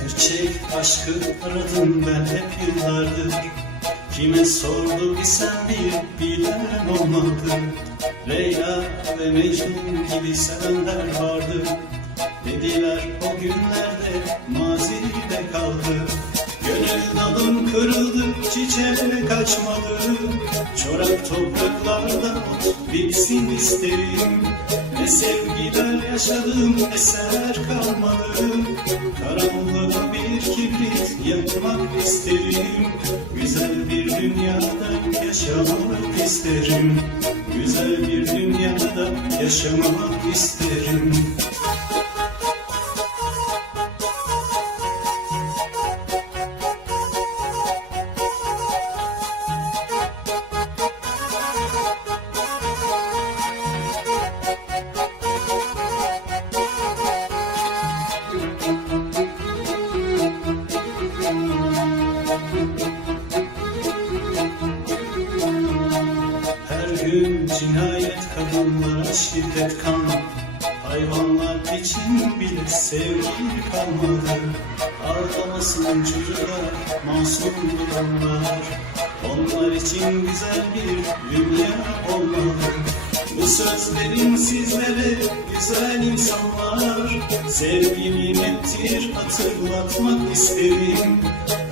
Gerçek aşkı aradım ben hep yıllardır. Kime sordu sen bir bilen olmadı. Leyla ve Mecnun gibi sevenler vardı Dediler o günlerde mazide kaldı topraklarda bitsin isterim. Ne sevgiler yaşadım eser kalmadı. Karanlığa bir kibrit yakmak isterim. Güzel bir dünyada yaşamak isterim. Güzel bir dünyada yaşamak isterim cinayet kadınlara şiddet kan Hayvanlar için bile sevgi kalmadı. Ağlamasın çocuklar masum olanlar. Onlar için güzel bir dünya olmalı. Bu sözlerim sizlere güzel insanlar. Sevgi nimettir hatırlatmak isterim.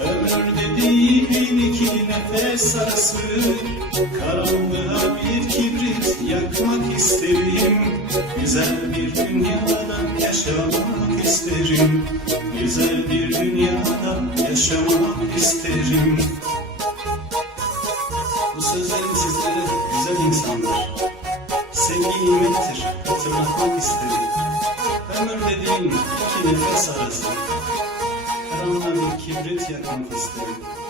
Ömür dediğin iki nefes arası. Karanlığa bir yakmak isterim. Güzel bir dünyada yaşamak isterim. Güzel bir dünyada yaşamak isterim. Bu sözlerim sizlere güzel insanlar. Sevgi nimettir hatırlatmak isterim. Ömür dediğin iki nefes arası. Karanlığa bir kibrit yakmak isterim